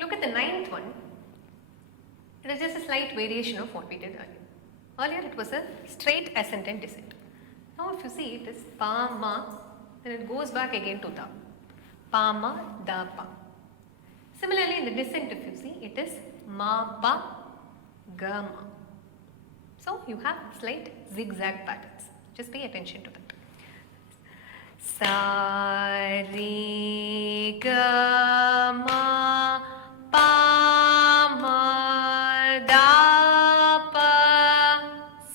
look at the ninth one. It is just a slight variation of what we did earlier. Earlier it was a straight ascendant descent. Now if you see, it is pa, ma, then it goes back again to da. Pa, ma, da, pa. Similarly in the descent, if you see, it is ma, pa, ga, ma. So you have slight zigzag patterns. Just pay attention to that. Sa, re, ga, ma, pa, ma, da, pa.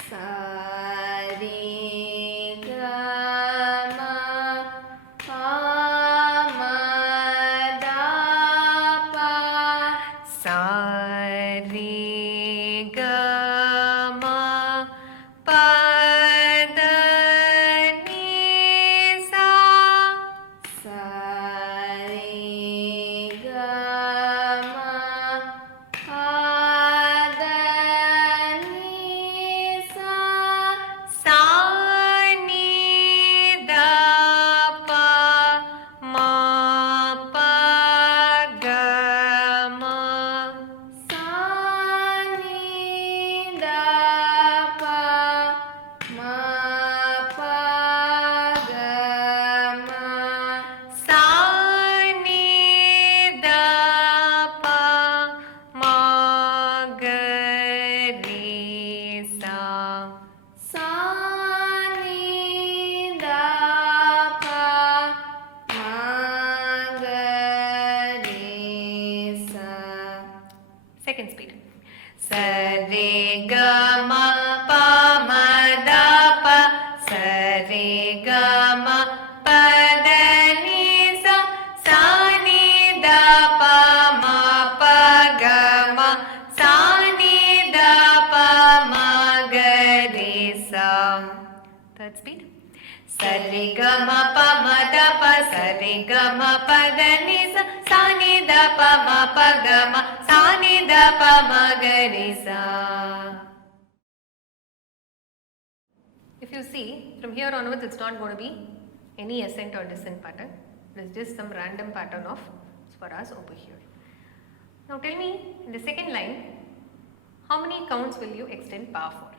Sa, re, ga, ma, pa, ma, da, pa. Sa, re, ga, ma, pa. Second speed. Sa, re, ga, ma, pa, ma, da, pa. Sa, re, ga, ma, pa, da, ni, sa. Sa, ni, da, pa, ma, pa, ga, ma. Sa, ni, da, pa, ma, ga, re, sa. Third speed. Sa, re, ga, ma, pa, ma, da, pa. Sa, re, ga, ma, pa, da, ni, sa. Sa, ni, da, pa, ma, pa, ga, ma. Sa, ni, da, pa, ma, ga, re, sa. If you see, from here onwards, it's not going to be any ascent or descent pattern. It is just some random pattern of swaras over here. Now tell me, in the second line, how many counts will you extend pa for?